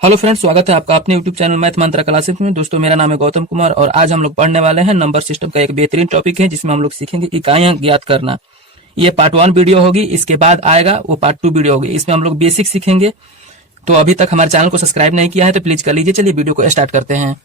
Hello friends, स्वागत है आपका अपने यूट्यूब चैनल मैथ मंत्र क्लासेस में। दोस्तों, मेरा नाम है गौतम कुमार और आज हम लोग पढ़ने वाले हैं नंबर सिस्टम का एक बेहतरीन टॉपिक है जिसमें हम लोग सीखेंगे इकाइयां ज्ञात करना। ये पार्ट 1 वीडियो होगी, इसके बाद आएगा वो पार्ट 2 वीडियो होगी। इसमें हम लोग बेसिक सीखेंगे। तो अभी तक हमारे चैनल को सब्सक्राइब नहीं किया है तो प्लीज कर लीजिए। चलिए वीडियो को स्टार्ट करते हैं।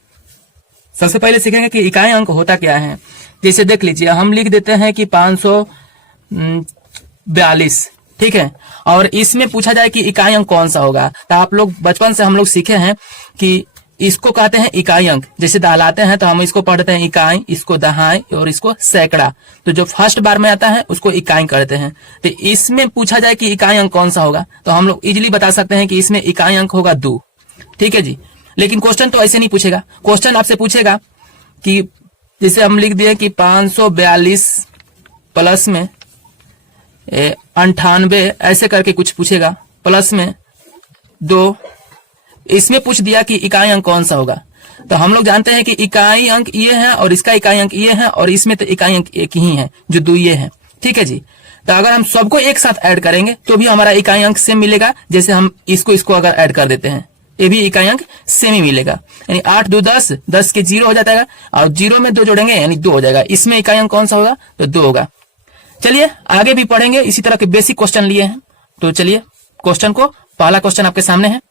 सबसे पहले सीखेंगे कि इकाई अंक होता क्या है। जैसे देख लीजिए, हम लिख देते हैं कि 542, ठीक है। और इसमें पूछा जाए कि इकाई अंक कौन सा होगा, तो आप लोग बचपन से हम लोग सीखे हैं कि इसको कहते हैं इकाई अंक। जैसे दहलाते हैं तो हम इसको पढ़ते हैं इकाई, इसको दहाई और इसको सैकड़ा। तो जो फर्स्ट बार में आता है उसको इकाई कहते हैं। तो इसमें पूछा जाए कि इकाई अंक कौन सा होगा तो हम लोग इजिली बता सकते हैं कि इसमें इकाई अंक होगा 2, ठीक है जी। लेकिन क्वेश्चन तो ऐसे नहीं पूछेगा। क्वेश्चन आपसे पूछेगा कि जैसे हम लिख दिए कि 542 प्लस में 98 ऐसे करके कुछ पूछेगा, प्लस में 2। इसमें पूछ दिया कि इकाई अंक कौन सा होगा। तो हम लोग जानते हैं कि इकाई अंक ये है और इसका इकाई अंक ये है और इसमें तो इकाई अंक एक ही है जो 2 ये है, ठीक है जी। तो अगर हम सबको एक साथ ऐड करेंगे तो भी हमारा इकाई अंक सेम मिलेगा। जैसे हम इसको अगर ऐड कर देते हैं, ये भी इकाई अंक सेम ही मिलेगा। यानी 8 2 10, 10 के 0 हो जाता है और 0 में 2 जोड़ेंगे यानी 2 हो जाएगा। इसमें इकाई अंक कौन सा होगा तो 2 होगा। चलिए आगे भी पढ़ेंगे, इसी तरह के बेसिक क्वेश्चन लिए हैं। तो चलिए क्वेश्चन को, पहला क्वेश्चन आपके सामने है।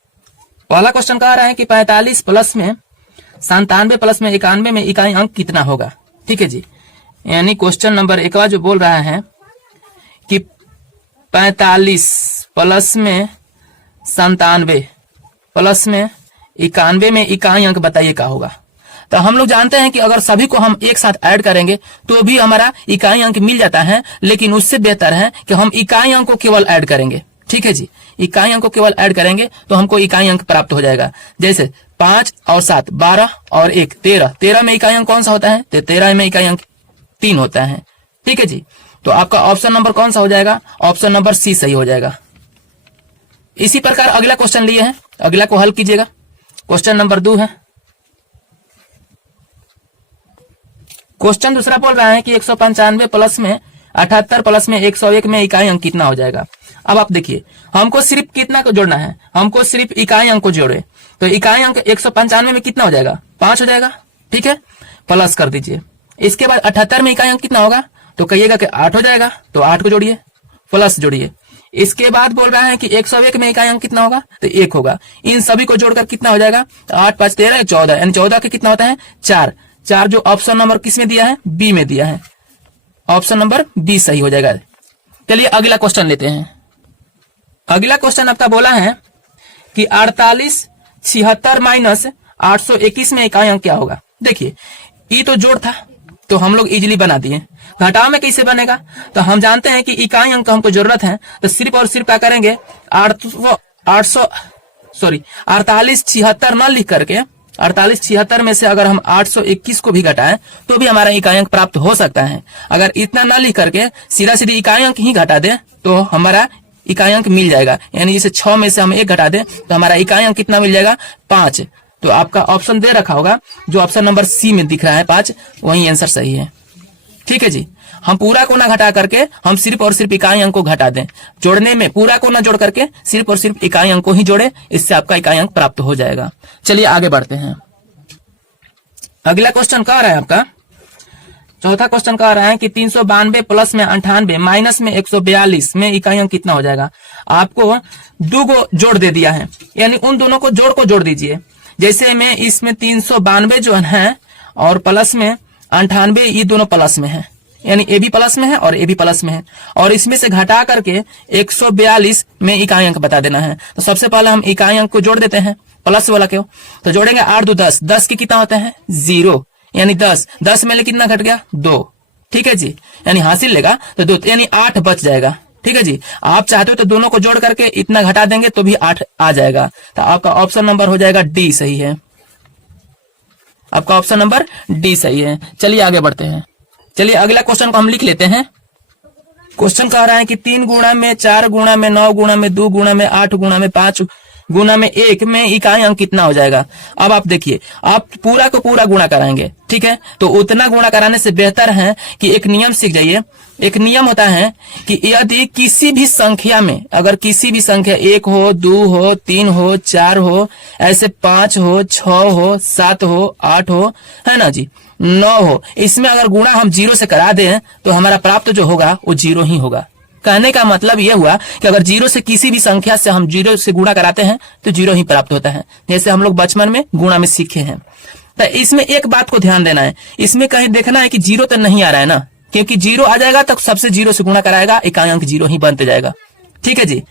पहला क्वेश्चन कह रहा है कि 45 प्लस में 97 प्लस में 91 में इकाई अंक कितना होगा, ठीक है जी। यानी क्वेश्चन नंबर 1 जो बोल रहा है कि 45 प्लस में 97 प्लस में 91 में इकाई अंक बताइए क्या होगा। तो हम लोग जानते हैं कि अगर सभी को हम एक साथ ऐड करेंगे तो भी हमारा इकाई अंक मिल जाता है, लेकिन उससे बेहतर है कि हम इकाई अंक को केवल ऐड करेंगे, ठीक है जी। इकाई अंक को केवल ऐड करेंगे तो हमको इकाई अंक प्राप्त हो जाएगा। जैसे 5 और 7 12 और 1 13, 13 में इकाई अंक कौन सा होता है तो 13 में इकाई अंक 3 होता है, ठीक है जी। तो आपका ऑप्शन नंबर कौन सा हो जाएगा, ऑप्शन नंबर सी सही हो जाएगा। इसी प्रकार अगला क्वेश्चन लिए हैं, अगला को हल कीजिएगा। क्वेश्चन नंबर 2 है। क्वेश्चन दूसरा बोल रहा है कि 195 प्लस में 78 प्लस में 101 में इकाई अंक कितना हो जाएगा। अब आप देखिए, हमको सिर्फ कितना को जोड़ना है, हमको सिर्फ इकाई अंक को जोड़े। तो इकाई अंक 195 में कितना हो जाएगा 5 हो जाएगा, ठीक है। प्लस कर दीजिए। इसके बाद 78 में इकाई अंक कितना होगा तो कहिएगा कि 8 हो जाएगा, तो 8 को जोड़िए, प्लस जोड़िए। इसके बाद बोल रहा है कि 101 में इकाई अंक कितना होगा तो 1 होगा। इन सभी को जोड़कर कितना हो जाएगा तो 8 5 13 14, यानी 14 के कितना होता है 4। 4 जो ऑप्शन नंबर किसमें दिया है, बी में दिया है। ऑप्शन नंबर बी सही हो जाएगा। चलिए अगला क्वेश्चन लेते हैं। अगला क्वेश्चन आपका बोला है कि 48 76 माइनस 821 में इकाई अंक क्या होगा। देखिए, ये तो जोड़ था तो हम लोग इजीली बना दिए। घटाव में कैसे बनेगा तो हम जानते हैं कि इकाई अंक हमको जरूरत है, तो सिर्फ और सिर्फ क्या करेंगे 48 76 न लिख करके 48 76 में से अगर हम 821 को भी घटाएं तो भी हमारा इकाई अंक प्राप्त हो सकता है। अगर इतना ना लिख करके सीधा सीधी इकाई अंक ही घटा दें तो हमारा इकाई अंक मिल जाएगा। यानी जैसे 6 में से हम 1 घटा दें तो हमारा इकाई अंक कितना मिल जाएगा 5। तो आपका ऑप्शन दे रखा होगा जो ऑप्शन नंबर सी में दिख रहा है 5, वही आंसर सही है, ठीक है जी। हम पूरा को ना घटा करके हम सिर्फ और सिर्फ इकाई अंक को घटा दें। जोड़ने में पूरा को ना जोड़ करके सिर्फ और सिर्फ इकाई अंक को ही जोड़े, इससे आपका इकाई अंक प्राप्त हो जाएगा। चलिए आगे बढ़ते हैं। अगला क्वेश्चन कह रहा है आपका, चौथा क्वेश्चन कह रहा है कि 392 प्लस में 98 माइनस में 142 में इकाई अंक कितना हो जाएगा। आपको 2 को जोड़ दे दिया है, यानी उन दोनों को जोड़ दीजिए। जैसे में इसमें 392 जो है और प्लस में 98, ये दोनों प्लस में है, यानी ए भी प्लस में है और ए भी प्लस में है। और इसमें से घटा करके 142 में इकाई अंक बता देना है। तो सबसे पहले हम इकाई अंक को जोड़ देते हैं, प्लस वाला क्यों तो जोड़ेंगे 8 2 10, 10 के कितना होता है 0, यानी 10 10 में ले कितना घट गया 2, ठीक है जी। यानी हासिल लेगा तो 2, यानी 8 बच जाएगा, ठीक है जी। आप चाहते हो तो दोनों को जोड़ करके इतना घटा देंगे तो भी 8 आ जाएगा। तो आपका ऑप्शन नंबर हो जाएगा डी सही है। आपका ऑप्शन नंबर डी सही है। चलिए आगे बढ़ते हैं। चलिए अगला क्वेश्चन को हम लिख लेते हैं। क्वेश्चन कह रहा है कि 3 गुणा में 4 गुणा में 9 गुणा में 2 गुणा में 8 गुणा में 5 गुना में 1 में इकाई अंक कितना हो जाएगा। अब आप देखिए, आप पूरा को पूरा गुणा कराएंगे, ठीक है, तो उतना गुणा कराने से बेहतर है कि एक नियम सीख जाइए। एक नियम होता है कि यदि किसी भी संख्या में, अगर किसी भी संख्या 1 हो, 2 हो, 3 हो, 4 हो, ऐसे 5 हो, 6 हो, 7 हो, 8 हो, है ना जी, 9 हो, इसमें अगर गुणा हम 0 से करा दें तो हमारा प्राप्त जो होगा वो 0 ही होगा। कहने का मतलब यह हुआ कि अगर 0 से किसी भी संख्या से हम 0 से गुणा कराते हैं तो 0 ही प्राप्त होता है, जैसे हम लोग बचपन में गुणा में सीखे हैं। तो इसमें एक बात को ध्यान देना है, इसमें कहीं देखना है कि 0 तो नहीं आ रहा है ना, क्योंकि 0 आ जाएगा तो सबसे 0 से गुणा कराएगा, इकाई अंक 0 ही बनते जाएगा। ठीक है जी,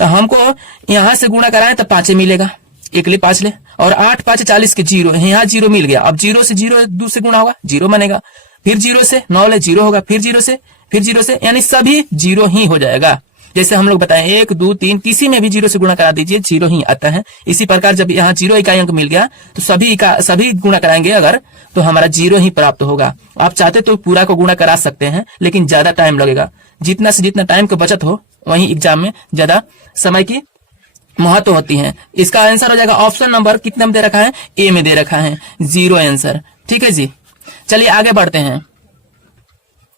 तो हमको यहां से गुणा कराएं तो 5 मिलेगा, 1 ले 5 ले, और 8 5 40 के 0, यहाँ 0 मिल गया। अब 0 से 0 2 से गुणा होगा, 0 बनेगा, फिर 0 से 9 ले 0 होगा, फिर 0 से, फिर 0 से, यानी सभी 0 ही हो जाएगा। जैसे हम लोग बताएं 1 2 3, तीसरी में भी 0 से गुणा करा दीजिए, 0 ही आता है। इसी प्रकार जब यहाँ 0 इकाई अंक मिल गया तो सभी गुणा कराएंगे अगर, तो हमारा 0 ही प्राप्त होगा। आप चाहते तो पूरा को गुणा करा सकते हैं, लेकिन ज्यादा टाइम लगेगा। जितना से जितना टाइम की बचत हो वहीं एग्जाम में ज्यादा समय की महत्व होती है। इसका आंसर हो जाएगा ऑप्शन नंबर कितने में दे रखा है, ए में दे रखा है, 0 आंसर। ठीक है जी, चलिए आगे बढ़ते हैं।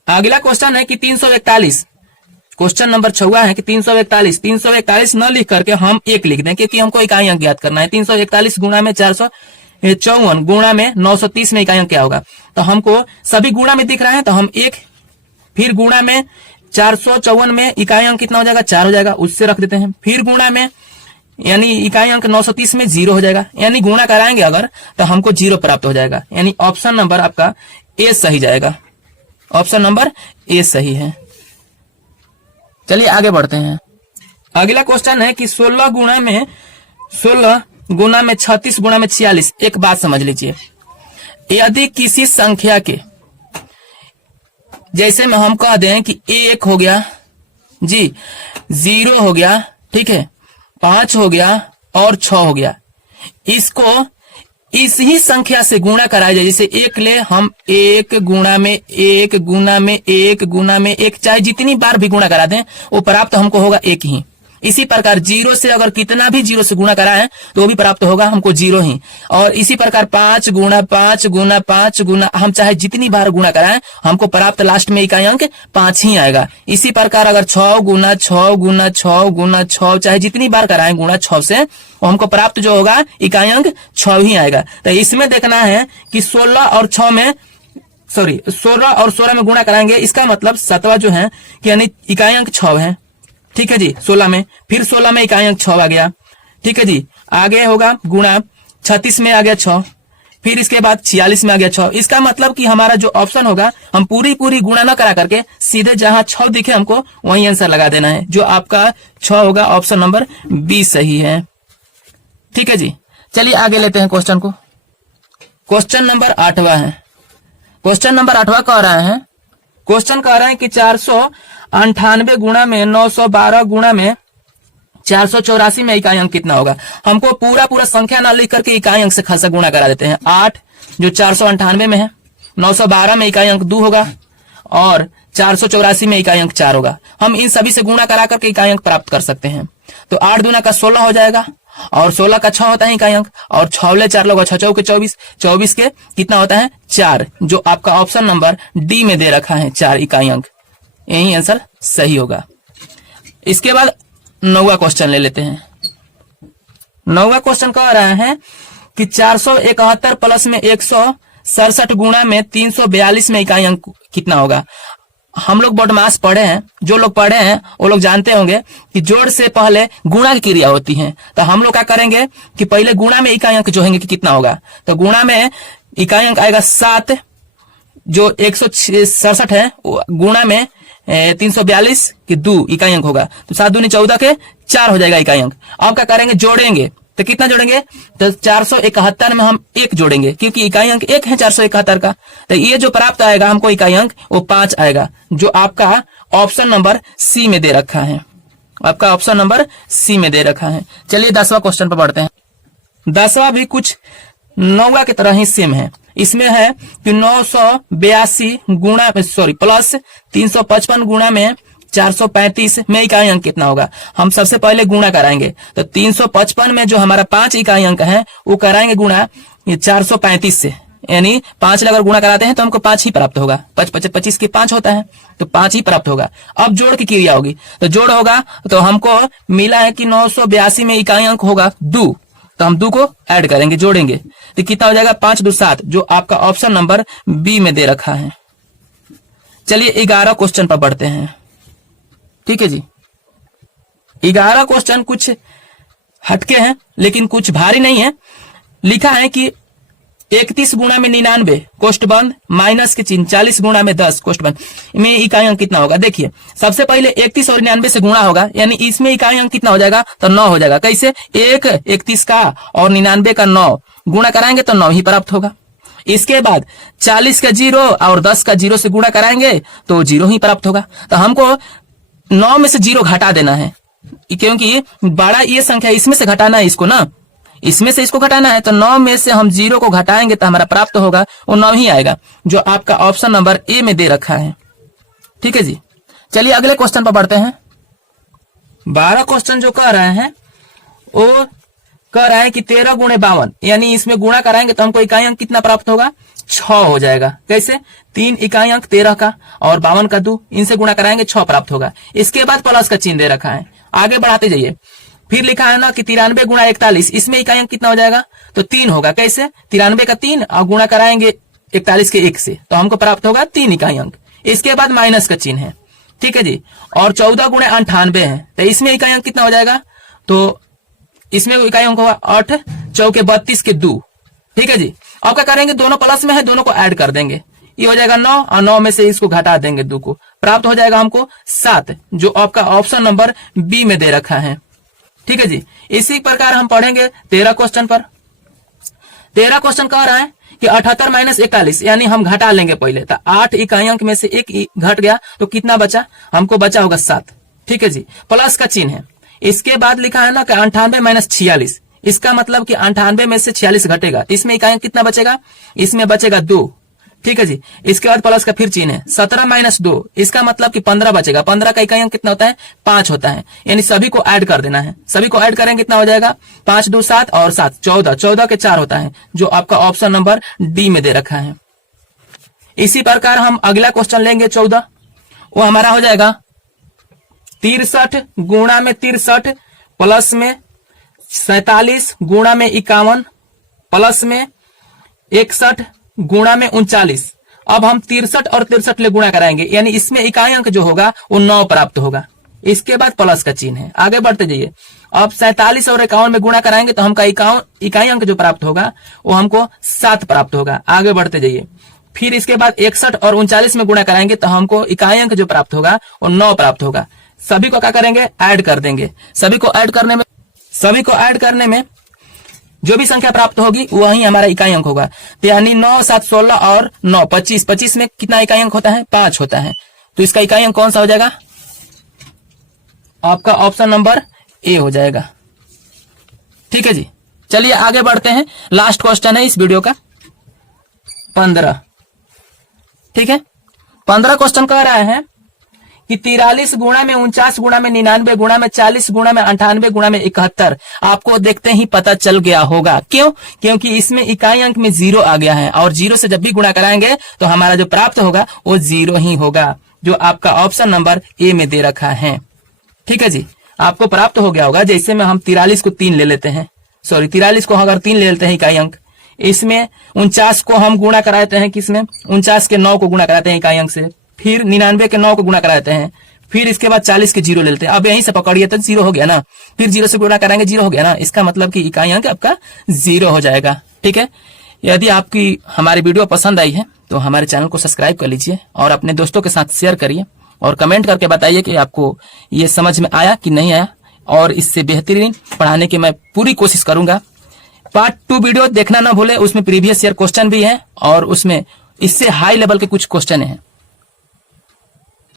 अगला क्वेश्चन है कि 341, क्वेश्चन नंबर 6 है कि 341 न लिख करके हम 1 लिख दें, क्योंकि हमको इकाई अंक ज्ञात करना है। 341 गुणा में 454 गुणा में 930 में इकाई अंक क्या होगा। तो हमको सभी गुणा में दिख रहा है तो हम 1, फिर गुणा में 454 में इकाई अंक कितना हो जाएगा, 4 हो जाएगा, उससे रख देते हैं। फिर गुणा में यानी इकाई अंक 930 में 0 हो जाएगा, यानी गुणा कराएंगे अगर तो हमको 0 प्राप्त हो जाएगा, यानी ऑप्शन नंबर आपका ए सही जाएगा। ऑप्शन नंबर ए सही है। चलिए आगे बढ़ते हैं। अगला क्वेश्चन है कि 16 गुणा में 36 गुणा में 46। एक बात समझ लीजिए, यदि किसी संख्या के, जैसे में हम कह दें कि 1 हो गया जी, 0 हो गया, ठीक है, 5 हो गया और 6 हो गया, इसको इस ही संख्या से गुणा कराया जाए। जैसे 1 ले हम 1 गुणा में 1 गुणा में 1 गुणा में 1, चाहे जितनी बार भी गुणा करा दें वो प्राप्त हमको होगा 1 ही। इसी प्रकार 0 से अगर कितना भी 0 से गुणा कराएं तो वो भी प्राप्त होगा हमको 0 ही। और इसी प्रकार 5 गुणा 5 गुणा 5 गुणा, हम चाहे जितनी बार गुणा कराएं हमको प्राप्त लास्ट में इकाई अंक 5 ही आएगा। इसी प्रकार अगर 6 गुणा 6 गुणा 6 गुणा 6, चाहे जितनी बार कराएं गुणा 6 से, वो हमको प्राप्त जो होगा इकाई अंक 6 ही आएगा। तो इसमें देखना है कि 16 और 16 में गुणा कराएंगे, इसका मतलब 7वां जो है कि यानी इकाई अंक 6 है। ठीक है जी, 16 में, फिर 16 में इकाई अंक 6 आ गया। ठीक है जी, आगे होगा गुणा 36 में आ गया 6, फिर इसके बाद 46 में आ गया 6। इसका मतलब कि हमारा जो ऑप्शन होगा, हम पूरी गुणा न करा करके सीधे जहां 6 दिखे हमको वही आंसर लगा देना है। जो आपका 6 होगा, ऑप्शन नंबर बी सही है। ठीक है जी, चलिए आगे लेते हैं क्वेश्चन को। क्वेश्चन नंबर 8वां है। क्वेश्चन नंबर 8वां कह रहा है, क्वेश्चन कह रहा है कि 498 गुणा में 912 गुणा में 484 में इकाई अंक कितना होगा। हमको पूरा संख्या ना लिख करके इकाई अंक से खासा गुणा करा देते हैं। 8 जो 498 में है, 912 में इकाई अंक 2 होगा और 484 में इकाई अंक 4 होगा। हम इन सभी से गुणा करा करके इकाई अंक प्राप्त कर सकते हैं। तो 8 दूना का 16 हो जाएगा और 16 का 6 होता है इकाई अंक, और 6 ले 4 लोग 6 चौके 24, 24 के कितना होता है 4, जो आपका ऑप्शन नंबर डी में दे रखा है 4 इकाई अंक। यही आंसर सही होगा। इसके बाद 9वां क्वेश्चन ले लेते हैं। 9वां क्वेश्चन कह रहा है कि 471 प्लस में 167 गुणा में 342 में इकाई अंक कितना होगा। हम लोग बॉडमास पढ़े हैं, जो लोग पढ़े हैं वो लोग जानते होंगे कि जोड़ से पहले गुणा की क्रिया होती है। तो हम लोग क्या करेंगे कि पहले गुणा में इकाई अंक जोड़ेंगे कि कितना होगा। तो गुणा में इकाई अंक आएगा 7, जो 167 है, गुणा में 342 के 2 इकाई अंक होगा। तो 7 दूनी 14 के 4 हो जाएगा इकाई अंक। अब क्या करेंगे, जोड़ेंगे। तो कितना जोड़ेंगे, तो 471 में हम 1 जोड़ेंगे, क्योंकि इकाई अंक 1 है 471 का। तो ये जो प्राप्त आएगा हमको इकाई अंक, वो 5 आएगा, जो आपका ऑप्शन नंबर सी में दे रखा है। आपका ऑप्शन नंबर सी में दे रखा है। चलिए 10वां क्वेश्चन पर बढ़ते हैं। 10वां भी कुछ 9वां की तरह ही सेम है। इसमें है कि 982 गुणा प्लस 355 गुणा में 435 में इकाई अंक कितना होगा? हम सबसे पहले गुणा कराएंगे, तो 355 में जो हमारा 5 इकाई अंक है वो कराएंगे गुणा ये 435 से, यानी 5 अगर गुणा कराते हैं तो हमको 5 ही प्राप्त होगा। 25 के 5 होता है तो 5 ही प्राप्त होगा। अब जोड़ की क्रिया होगी, तो जोड़ होगा तो हमको मिला है कि 982 में इकाई अंक होगा 2, तो हम 2 को ऐड करेंगे, जोड़ेंगे, तो कितना हो जाएगा? 5 2 7, जो आपका ऑप्शन नंबर बी में दे रखा है। चलिए 11 क्वेश्चन पर बढ़ते हैं। ठीक है जी, 11 क्वेश्चन कुछ हटके हैं लेकिन कुछ भारी नहीं है। लिखा है कि 31 गुणा में 99 कोष्ठ बंद माइनस के चिन्ह 40 गुणा में 10 कोष्ठ बंद में इकाई अंक कितना होगा? देखिए सबसे पहले 31 और 99 से गुणा होगा, यानी इसमें इकाई अंक कितना हो जाएगा? तो 9 हो जाएगा। कैसे? 31 का और 99 का 9 गुणा कराएंगे तो 9 ही प्राप्त होगा। इसके बाद 40 का 0 और 10 का 0 से गुणा कराएंगे तो 0 ही प्राप्त होगा। तो हमको 9 में से 0 घटा देना है, क्योंकि बड़ा ये संख्या इसमें से घटाना है इसको ना, इसमें से इसको घटाना है, तो 9 में से हम 0 को घटाएंगे तो हमारा प्राप्त होगा वो 9 ही आएगा, जो आपका ऑप्शन नंबर ए में दे रखा है। ठीक है जी, चलिए अगले क्वेश्चन पर बढ़ते हैं। 12 क्वेश्चन जो कह रहे हैं वो कह रहा है कि 13 गुणे 52, यानी इसमें गुणा कराएंगे तो हमको इकाई अंक कितना प्राप्त होगा? 6 हो जाएगा। कैसे? 3 इकाई अंक 13 का और 52 का 2, इनसे गुणा कराएंगे 6 प्राप्त होगा। इसके बाद प्लस का चिन्ह दे रखा है, आगे बढ़ाते जाइए। फिर लिखा है ना कि 93 गुणा 41, इसमें इकाई अंक कितना हो जाएगा? तो 3 होगा। कैसे? 93 का 3 और गुणा कराएंगे 41 के 1 से, तो हमको प्राप्त होगा 3 इकाई अंक। इसके बाद माइनस का चिन्ह है। ठीक है जी, और 14 गुणे 98 है, तो इसमें इकाई अंक कितना हो जाएगा? तो इसमें इकाई अंक होगा 8 चौके 32 के 2। ठीक है जी, अब क्या करेंगे? दोनों प्लस में है, दोनों को ऐड कर देंगे, ये हो जाएगा 9 और 9 में से इसको घटा देंगे 2 को, प्राप्त हो जाएगा हमको 7, जो आपका ऑप्शन नंबर बी में दे रखा है। ठीक है जी, इसी प्रकार हम पढ़ेंगे 13 क्वेश्चन पर। 13 क्वेश्चन कह रहा है कि 78 माइनस 41, यानी हम घटा लेंगे पहले, तो 8 इकाई अंक में से 1 घट गया तो कितना बचा? हमको बचा होगा 7। ठीक है जी, प्लस का चिन्ह है। इसके बाद लिखा है ना कि 98 माइनस 46, इसका मतलब कि 98 में से 46 घटेगा, इसमें इकाई अंक कितना बचेगा? इसमें बचेगा 2। ठीक है जी, इसके बाद प्लस का फिर चिन्ह है। 17 माइनस 2, इसका मतलब कि 15 बचेगा। 15 का इकाई अंक कितना होता है? 5 होता है, यानी सभी को ऐड कर देना है। सभी को ऐड करेंगे कितना हो जाएगा? 5 2 7 और 7 14, 14 के 4 होता है, जो आपका ऑप्शन नंबर डी में दे रखा है। इसी प्रकार हम अगला क्वेश्चन लेंगे 14, वो हमारा हो जाएगा 63 गुणा में 63 प्लस में 47 गुणा में 51 प्लस में 61 गुणा में 39। अब हम 63 और 63 ले गुणा कराएंगे, यानी इसमें इकाई अंक जो होगा वो 9 प्राप्त होगा। इसके बाद प्लस का चिन्ह है, आगे बढ़ते जाइए। अब 47 और 51 में गुणा कराएंगे तो हमका इकाई अंक जो प्राप्त होगा वो हमको 7 प्राप्त होगा। आगे बढ़ते जाइए। फिर इसके बाद 61 और 39 में गुणा कराएंगे तो हमको इकाई अंक जो प्राप्त होगा वो 9 प्राप्त होगा। सभी को क्या करेंगे? ऐड कर देंगे। सभी को ऐड करने में जो भी संख्या प्राप्त होगी वही हमारा इकाई अंक होगा, यानी 9 7 16 और 9 25। 25 में कितना इकाई अंक होता है? 5 होता है, तो इसका इकाई अंक कौन सा हो जाएगा? आपका ऑप्शन नंबर ए हो जाएगा। ठीक है जी, चलिए आगे बढ़ते हैं। लास्ट क्वेश्चन है इस वीडियो का 15। ठीक है, 15 क्वेश्चन कह रहा है कि 43 गुणा में 49 गुणा में 99 गुणा में 40 गुणा में 98 गुणा में 71। आपको देखते ही पता चल गया होगा, क्यों? क्योंकि इसमें इकाई अंक में 0 आ गया है, और 0 से जब भी गुणा कराएंगे तो हमारा जो प्राप्त होगा वो 0 ही होगा, जो आपका ऑप्शन नंबर ए में दे रखा है। ठीक है जी, आपको प्राप्त हो गया होगा। जैसे में हम 43 को 3 ले लेते हैं, 43 को अगर 3 ले लेते हैं इकाई अंक, इसमें 49 को हम गुणा कराते हैं, किसमें? 49 के 9 को गुणा कराते हैं इकाई अंक से, फिर 99 के 9 को गुणा कराते हैं, फिर इसके बाद 40 के 0 ले लेते हैं। अब यहीं से पकड़िए तो 0 हो गया ना, फिर 0 से गुणा कराएंगे 0 हो गया ना, इसका मतलब कि इकाई अंक आपका 0 हो जाएगा। ठीक है, यदि आपकी हमारी वीडियो पसंद आई है तो हमारे चैनल को सब्सक्राइब कर लीजिए और अपने दोस्तों के साथ शेयर करिए, और कमेंट करके बताइए कि आपको ये समझ में आया कि नहीं आया, और इससे बेहतरीन पढ़ाने की मैं पूरी कोशिश करूंगा। पार्ट 2 वीडियो देखना ना भूले, उसमें प्रीवियस ईयर क्वेश्चन भी है और उसमें इससे हाई लेवल के कुछ क्वेश्चन हैं।